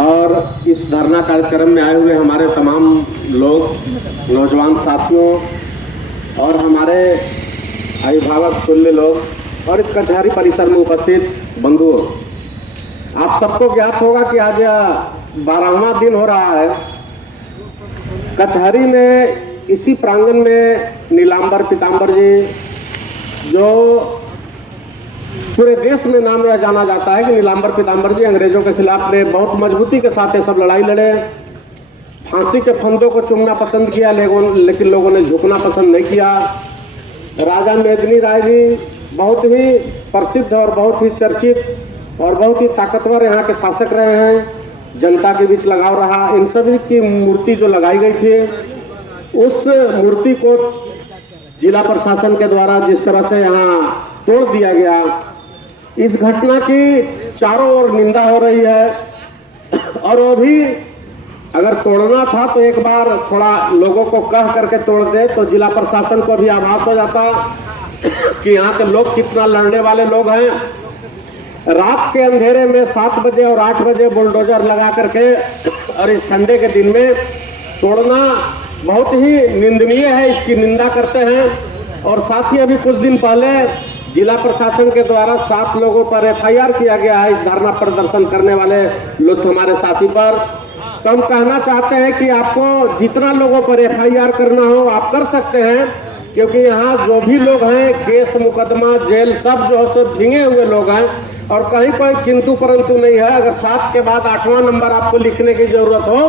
और इस धरना कार्यक्रम में आए हुए हमारे तमाम लोग, नौजवान साथियों और हमारे अभिभावक तुल्य लोग और इस कचहरी परिसर में उपस्थित बंधुओं, आप सबको ज्ञात होगा कि आज 12वां दिन हो रहा है कचहरी में, इसी प्रांगण में नीलांबर पीताम्बर जी, जो पूरे देश में नाम यह जाना जाता है कि नीलांबर पीताम्बर जी अंग्रेजों के खिलाफ में बहुत मजबूती के साथ ये सब लड़ाई लड़े, फांसी के फंदों को चूमना पसंद किया लेकिन लोगों ने झुकना पसंद नहीं किया। राजा मेदिनी राय जी बहुत ही प्रसिद्ध और बहुत ही चर्चित और बहुत ही ताकतवर यहाँ के शासक रहे हैं, जनता के बीच लगाव रहा। इन सभी की मूर्ति जो लगाई गई थी, उस मूर्ति को जिला प्रशासन के द्वारा जिस तरह से यहाँ तोड़ दिया गया, इस घटना की चारों ओर निंदा हो रही है। और वो भी अगर तोड़ना था तो एक बार थोड़ा लोगों को कह करके तोड़ दे तो जिला प्रशासन को भी आभास हो जाता कि यहाँ के लोग कितना लड़ने वाले लोग हैं। रात के अंधेरे में 7 बजे और 8 बजे बुलडोजर लगा करके और इस ठंडे के दिन में तोड़ना बहुत ही निंदनीय है, इसकी निंदा करते हैं। और साथ ही अभी कुछ दिन पहले जिला प्रशासन के द्वारा 7 लोगों पर FIR किया गया है इस धरना प्रदर्शन करने वाले लोग हमारे साथी पर। तो हम कहना चाहते हैं कि आपको जितना लोगों पर FIR करना हो आप कर सकते हैं, क्योंकि यहाँ जो भी लोग हैं केस मुकदमा जेल सब जो है सो भींगे हुए लोग हैं और कहीं कोई किंतु परंतु नहीं है। अगर 7 के बाद 8वां नंबर आपको लिखने की जरूरत हो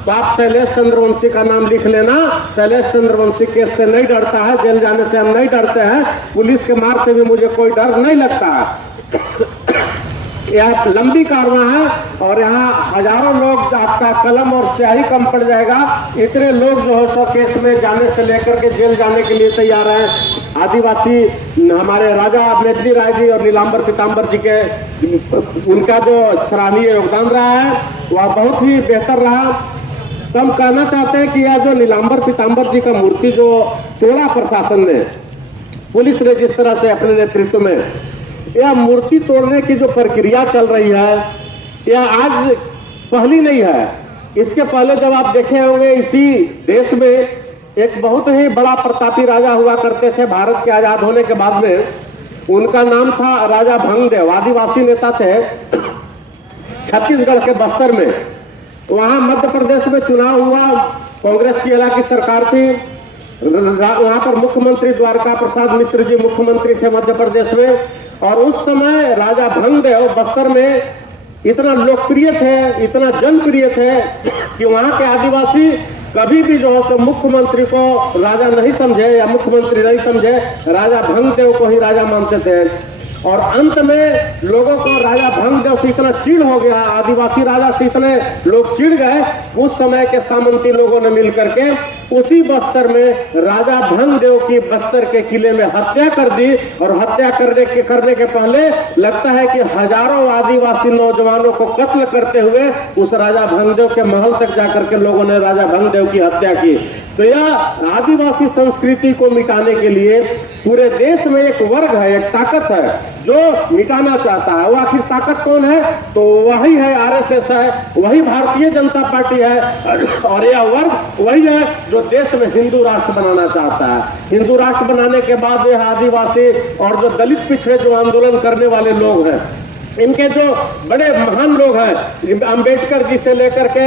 तो आप शैलेश चंद्रवंशी का नाम लिख लेना। शैलेश चंद्रवंशी केस से नहीं डरता है, जेल जाने से हम नहीं डरते हैं, पुलिस के मार से भी मुझे कोई डर नहीं लगता है। यह लंबी कारवां है और यहाँ हजारों लोग, आपका कलम और स्याही कम पड़ जाएगा, इतने लोग जो है सो केस में जाने से लेकर के जेल जाने के लिए तैयार हैं। आदिवासी हमारे राजा मेदिनी राय जी और नीलांबर पीताम्बर जी के, उनका जो सराहनीय योगदान रहा है वह बहुत ही बेहतर रहा। तो हम कहना चाहते हैं कि यह जो नीलांबर पीताम्बर जी का मूर्ति जो तोड़ा प्रशासन ने, पुलिस ने जिस तरह से अपने नेतृत्व में यह मूर्ति तोड़ने की जो प्रक्रिया चल रही है, यह आज पहली नहीं है। इसके पहले जब आप देखे होंगे इसी देश में एक बहुत ही बड़ा प्रतापी राजा हुआ करते थे भारत के आजाद होने के बाद में, उनका नाम था राजा भंगदेव, आदिवासी नेता थे छत्तीसगढ़ के बस्तर में। वहां मध्य प्रदेश में चुनाव हुआ, कांग्रेस की इलाकी सरकार थी, वहां पर मुख्यमंत्री द्वारका प्रसाद मिश्र जी मुख्यमंत्री थे मध्य प्रदेश में। और उस समय राजा भंगदेव बस्तर में इतना लोकप्रिय थे, इतना जनप्रिय थे कि वहां के आदिवासी कभी भी जो है मुख्यमंत्री को राजा नहीं समझे या मुख्यमंत्री नहीं समझे, राजा भंगदेव को ही राजा मानते थे। और अंत में लोगों को राजा भंगदेव से इतना चिढ़ हो गया, आदिवासी राजा से इतने लोग चिढ़ गए, उस समय के सामंती लोगों ने मिलकर के उसी बस्तर में राजा भंगदेव की बस्तर के किले में हत्या कर दी। और हत्या करने के पहले लगता है कि हजारों आदिवासी नौजवानों को कत्ल करते हुए उस राजा भंगदेव के महल तक जाकर के लोगों ने राजा भंगदेव की हत्या की। तो यह आदिवासी संस्कृति को मिटाने के लिए पूरे देश में एक वर्ग है, एक ताकत है जो मिटाना चाहता है। वो आखिर ताकत कौन है? तो वही है RSS है, वही भारतीय जनता पार्टी है। और यह वर्ग वही है जो देश में हिंदू राष्ट्र बनाना चाहता है। हिंदू राष्ट्र बनाने के बाद यह आदिवासी और जो दलित पिछड़े जो आंदोलन करने वाले लोग हैं, इनके जो बड़े महान लोग हैं, अंबेडकर जी से लेकर के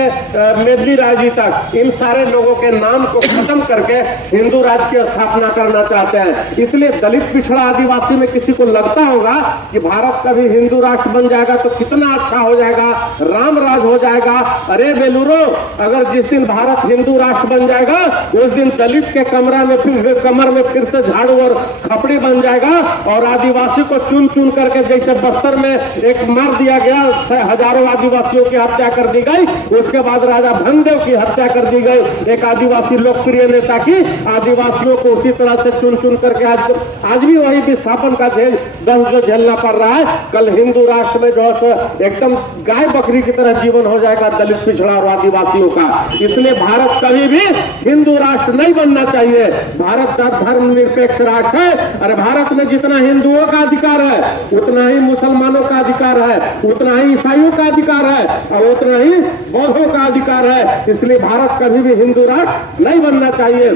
मेदिनी राय जी तक, इन सारे लोगों के नाम को खत्म करके हिंदू राज्य की स्थापना करना चाहते हैं। इसलिए दलित पिछड़ा आदिवासी में किसी को लगता होगा कि भारत कभी हिंदू राष्ट्र बन जाएगा तो कितना अच्छा हो जाएगा, राम राज हो जाएगा। अरे बेलूरो, अगर जिस दिन भारत हिंदू राष्ट्र बन जाएगा उस दिन दलित के कमर में फिर से झाड़ू और खपड़ी बन जाएगा और आदिवासी को चुन चुन करके, जैसे बस्तर में एक मार दिया गया, हजारों आदिवासियों की हत्या कर दी गई, उसके बाद राजा भंगदेव की हत्या कर दी गई, एक आदिवासी लोकप्रिय नेता की, आदिवासियों को उसी तरह से चुन चुन करके आज भी वही विस्थापन का दर्द जो झेलना पड़ रहा है। कल हिंदू राष्ट्र में जो है एकदम गाय बकरी की तरह जीवन हो जाएगा दलित पिछड़ा और आदिवासियों का। इसलिए भारत कभी भी हिंदू राष्ट्र नहीं बनना चाहिए। भारत धर्मनिरपेक्ष राष्ट्र है। अरे भारत में जितना हिंदुओं का अधिकार है उतना ही मुसलमानों का अधिकार है, उतना ही ईसाइयों का अधिकार है और उतना ही बौद्धों का अधिकार है। इसलिए भारत कभी भी हिंदू राष्ट्र नहीं बनना चाहिए।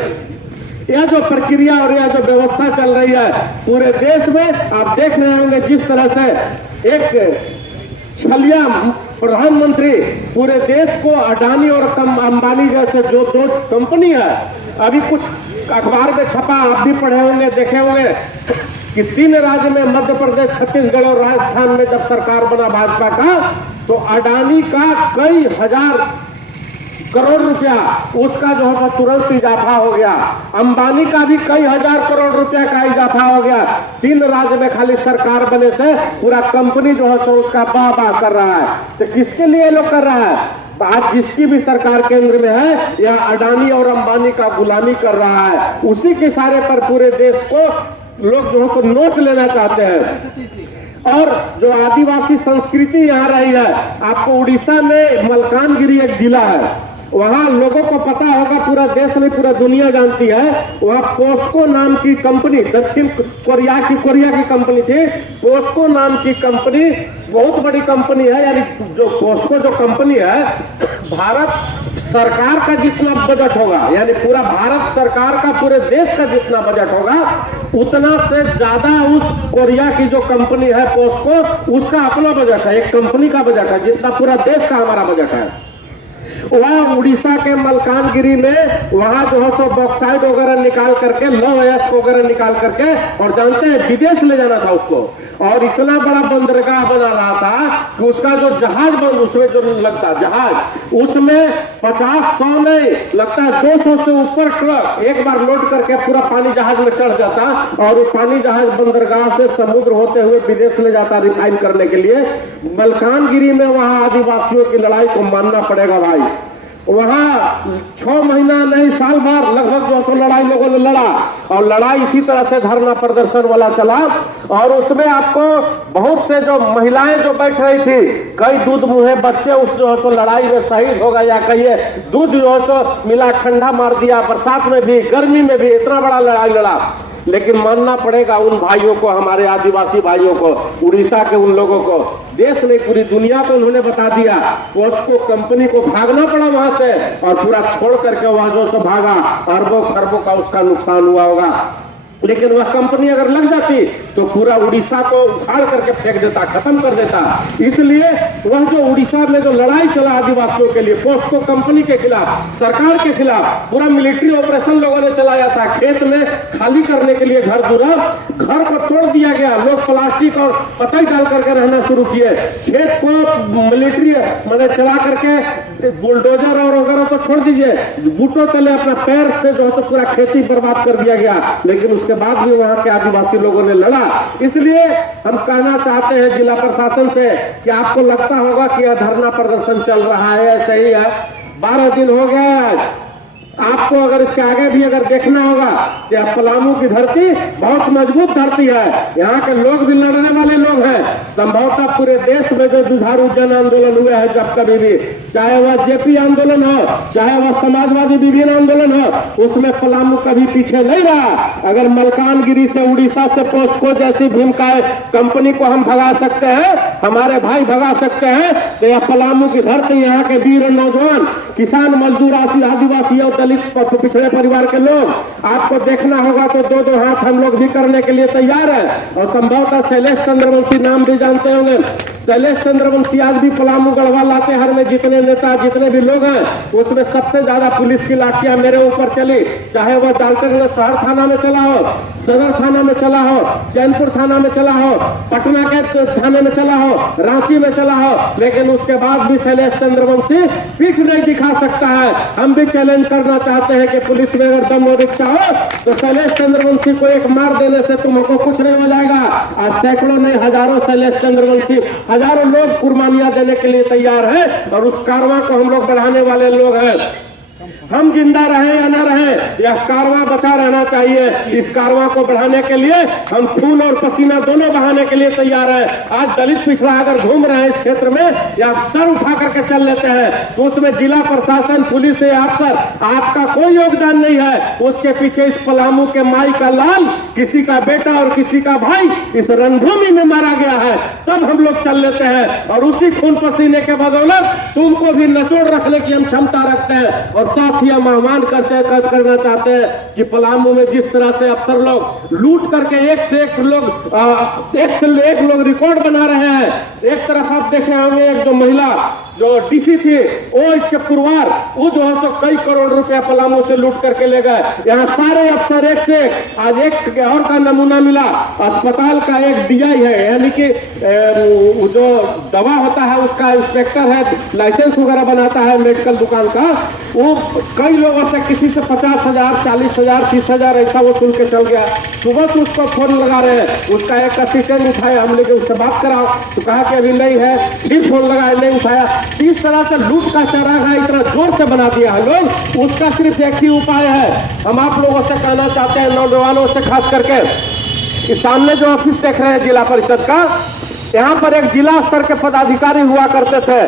यह जो प्रक्रिया और यह जो व्यवस्था चल रही है पूरे देश में, आप देख रहे होंगे जिस तरह से एक छलिया प्रधानमंत्री पूरे देश को अडानी और अंबानी जैसे जो दो कंपनी है, अभी कुछ अखबार में छपा, आप भी पढ़े होंगे, देखे होंगे कि 3 राज्य में, मध्य प्रदेश, छत्तीसगढ़ और राजस्थान में जब सरकार बना भाजपा का, तो अडानी का कई हजार करोड़ रुपया उसका जो है तुरंत इजाफा हो गया, अंबानी का भी कई हजार करोड़ रुपया का इजाफा हो गया। 3 राज्य में खाली सरकार बने से पूरा कंपनी जो है उसका बाह कर रहा है। तो किसके लिए लोग कर रहा है? आज जिसकी भी सरकार केंद्र में है, यह अडानी और अंबानी का गुलामी कर रहा है। उसी के इशारे पर पूरे देश को लोग जो है नोच लेना चाहते हैं। और जो आदिवासी संस्कृति यहाँ रही है, आपको उड़ीसा में मलकानगिरी एक जिला है, वहाँ लोगों को पता होगा, पूरा देश में पूरा दुनिया जानती है, वहाँ पोस्को नाम की कंपनी, दक्षिण कोरिया की कंपनी थी। पोस्को नाम की कंपनी बहुत बड़ी कंपनी है, यानी जो पोस्को जो कंपनी है, भारत सरकार का जितना बजट होगा, यानी पूरा भारत सरकार का पूरे देश का जितना बजट होगा, उतना से ज्यादा उस कोरिया की जो कंपनी है पोस्को, उसका अपना बजट है, एक कंपनी का बजट है, जितना पूरा देश का हमारा बजट है। वह उड़ीसा के मलकानगिरी में वहां जो है सो बॉक्साइड वगैरह निकाल करके, लौह अयस्क वगैरह निकाल करके, और जानते हैं विदेश ले जाना था उसको, और इतना बड़ा बंदरगाह बना रहा था कि उसका जो जहाज उसमें जो लगता जहाज, उसमें 50-100 नहीं लगता है 200 से ऊपर ट्रक एक बार लोड करके पूरा पानी जहाज में चढ़ जाता, और उस पानी जहाज बंदरगाह से समुद्र होते हुए विदेश ले जाता रिफाइन करने के लिए। मलकानगिरी में वहां आदिवासियों की लड़ाई को मानना पड़ेगा भाई। वहां 6 महीना नहीं साल भर लगभग जो लड़ाई लोगों ने लड़ा, और लड़ाई इसी तरह से धरना प्रदर्शन वाला चला, और उसमें आपको बहुत से जो महिलाएं जो बैठ रही थी, कई दूध मुहे बच्चे उस जो है लड़ाई में शहीद हो गए, या कहिए दूध जो है मिला ठंडा मार दिया, बरसात में भी गर्मी में भी इतना बड़ा लड़ाई लड़ा। लेकिन मानना पड़ेगा उन भाइयों को, हमारे आदिवासी भाइयों को, उड़ीसा के उन लोगों को, देश ने पूरी दुनिया को उन्होंने बता दिया, पोस्को कंपनी को भागना पड़ा वहां से, और पूरा छोड़ करके वहां जो सो भागा, अरबों खरबों का उसका नुकसान हुआ होगा। लेकिन वह कंपनी अगर लग जाती तो पूरा उड़ीसा को उखाड़ करके फेंक देता, खत्म कर देता। इसलिए वह जो उड़ीसा में जो लड़ाई चला आदिवासियों के लिए, पोस्को कंपनी के खिलाफ, सरकार के खिलाफ, पूरा मिलिट्री ऑपरेशन लोगों ने चलाया था। खेत में खाली करने के लिए घर को तोड़ दिया गया, लोग प्लास्टिक और पतई डाल करके रहना शुरू किए। खेत को मिलिट्री मैंने चला करके बुलडोजर और वगैरह तो छोड़ दीजिए, बूटों तले अपना पैर से जो है पूरा खेती बर्बाद कर दिया गया। लेकिन उसके बाद भी वहां के आदिवासी लोगों ने लड़ा। इसलिए हम कहना चाहते हैं जिला प्रशासन से कि आपको लगता होगा कि यह धरना प्रदर्शन चल रहा है, सही है, 12 दिन हो गया। आपको अगर इसके आगे भी अगर देखना होगा कि पलामू की धरती बहुत मजबूत धरती है, यहाँ के लोग भी लड़ने वाले लोग हैं। संभवतः पूरे देश में जो जुझारू जन आंदोलन हुए हैं जब कभी भी, चाहे वह जेपी आंदोलन हो, चाहे वह समाजवादी विभिन्न आंदोलन हो, उसमें पलामू कभी पीछे नहीं रहा। अगर मलकानगिरी से, उड़ीसा से पोस्को जैसी भीमकाय कंपनी को हम भगा सकते हैं, हमारे भाई भगा सकते हैं, तो यह पलामू की धरती, यहाँ के वीर नौजवान, किसान, मजदूर, आदिवासी और दलित पिछड़े परिवार के लोग, आपको देखना होगा तो 2-2 हाथ हम लोग भी करने के लिए तैयार है। और संभवतः शैलेश चंद्रवंशी नाम भी जानते होंगे। शैलेश चंद्रवंशी आज भी पलामू गढ़वा लातेहार में जितने नेता, जितने भी लोग हैं, उसमें सबसे ज्यादा पुलिस की लाठियां मेरे ऊपर चली, चाहे वह डाल्टनगंज शहर थाना में चला हो, सदर थाना में चला हो, चैनपुर थाना में चला हो, पटना के थाने में चला हो, रांची में चला हो, लेकिन उसके बाद भी शैलेश चंद्रवंशी पीठ नहीं दिखा सकता है। हम भी चैलेंज करना चाहते हैं कि पुलिस में अगर दम और इच्छा हो तो शैलेश चंद्रवंशी को एक मार देने से तुमको कुछ नहीं हो जाएगा। आज सैकड़ों नहीं हजारों शैलेश चंद्रवंशी, हजारों लोग कुर्बानियां देने के लिए तैयार है, और उस कारवां को हम लोग बढ़ाने वाले लोग हैं। हम जिंदा रहे या न रहे, यह कारवां बचा रहना चाहिए। इस कारवां को बढ़ाने के लिए हम खून और पसीना दोनों बहाने के लिए तैयार है। आज दलित पिछड़ा अगर घूम रहे हैं इस क्षेत्र में या सर उठा करके चल लेते हैं तो उसमें जिला प्रशासन, पुलिस या अफसर, आपका कोई योगदान नहीं है। उसके पीछे इस पलामू के माई का लाल, किसी का बेटा और किसी का भाई इस रणभूमि में मारा गया है, तब हम लोग चल लेते हैं। और उसी खून पसीने के बदौलत तुमको भी नचोड़ रखने की हम क्षमता रखते हैं। और साथ ही हम आह्वान करना चाहते हैं कि पलामू में जिस तरह से अफसर लोग लूट करके एक से एक लोग रिकॉर्ड बना रहे हैं। एक तरफ आप देख रहे होंगे एक जो महिला जो डीसी थी, वो इसके पुरवार, वो जो है सो कई करोड़ रुपया पलामू से लूट करके ले गए। यहाँ सारे अफसर एक से एक, आज एक और का नमूना मिला, अस्पताल का एक डीआई है, यानी कि जो दवा होता है उसका इंस्पेक्टर है, लाइसेंस वगैरह बनाता है मेडिकल दुकान का, वो कई लोगों से किसी से 50,000, 40,000, 30,000 ऐसा वसूल के चल गया। सुबह से उसको फोन लगा रहे हैं, उसका एक असिस्टेंट उठाया, हमने कि उससे बात कराओ तो कहा कि अभी नहीं है, फिर फोन लगाया, नहीं उठाया। इस तरह से लूट का चरागाह इतना जोर से बना दिया है लोग, उसका सिर्फ एक ही उपाय है। हम आप लोगों से कहना चाहते हैं, नौजवानों से खास करके, इस सामने जो ऑफिस देख रहे हैं जिला परिषद का, यहाँ पर एक जिला स्तर के पदाधिकारी हुआ करते थे।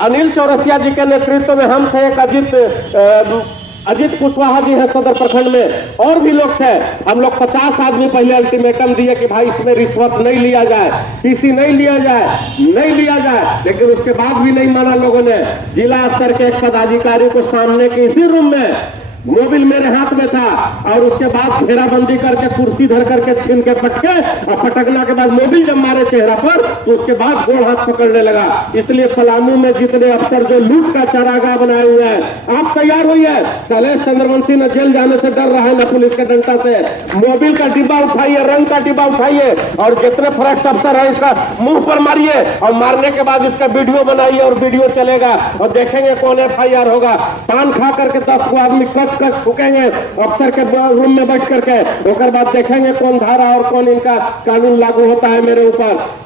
अनिल चौरसिया जी के नेतृत्व में हम थे, एक अजीत कुशवाहा जी हैं सदर प्रखंड में, और भी लोग थे। हम लोग 50 आदमी पहले अल्टीमेटम दिए कि भाई इसमें रिश्वत नहीं लिया जाए, पीसी नहीं लिया जाए, लेकिन उसके बाद भी नहीं माना लोगों ने। जिला स्तर के एक पदाधिकारी को सामने के इसी रूम में मोबिल मेरे हाथ में था, और उसके बाद घेराबंदी करके कुर्सी धर करके छीन के पटके, और पटकना के बाद मोबिल जब मारे चेहरा पर तो उसके बाद गोड़ हाथ पकड़ने लगा। इसलिए पलामू में जितने अफसर जो लूट का चारागाह बनाए हुए हैं, आप तैयार होइए। शैलेश चंद्रवंशी न जेल जाने से डर रहा है न पुलिस के डंडा से। मोबिल का डिब्बा उठाइए, रंग का डिब्बा उठाइए, और जितने फर्स्ट अफसर है इसका मुंह पर मारिए, और मारने के बाद इसका वीडियो बनाइए, और वीडियो चलेगा, और देखेंगे कौन FIR होगा। पान खा करके 10 को आदमी कच फूकेंगे अफसर के रूम में बैठ करके, उसके बाद देखेंगे कौन धारा और कौन इनका कानून लागू होता है मेरे ऊपर।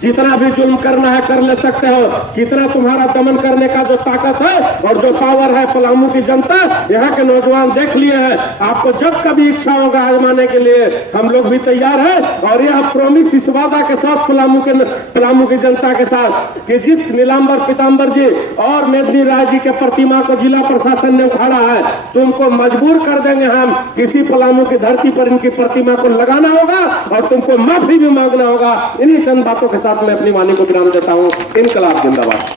जितना भी जुल्म करना है कर ले सकते हो, कितना तुम्हारा दमन करने का जो ताकत है और जो पावर है, पलामू की जनता, यहाँ के नौजवान देख लिए हैं। आपको जब कभी इच्छा होगा आजमाने के लिए, हम लोग भी तैयार हैं। और यह प्रॉमिस इस वादा के साथ पलामू की जनता के साथ कि जिस नीलांबर पीताम्बर जी और मेदनी राय जी के प्रतिमा को जिला प्रशासन ने उखाड़ा है, तुमको मजबूर कर देंगे हम, किसी पलामू की धरती पर इनकी प्रतिमा को लगाना होगा और तुमको माफी भी मांगना होगा। इन्हीं चंद बातों के साथ मैं अपनी वाणी को विराम देता हूँ। इनकलाब जिंदाबाद।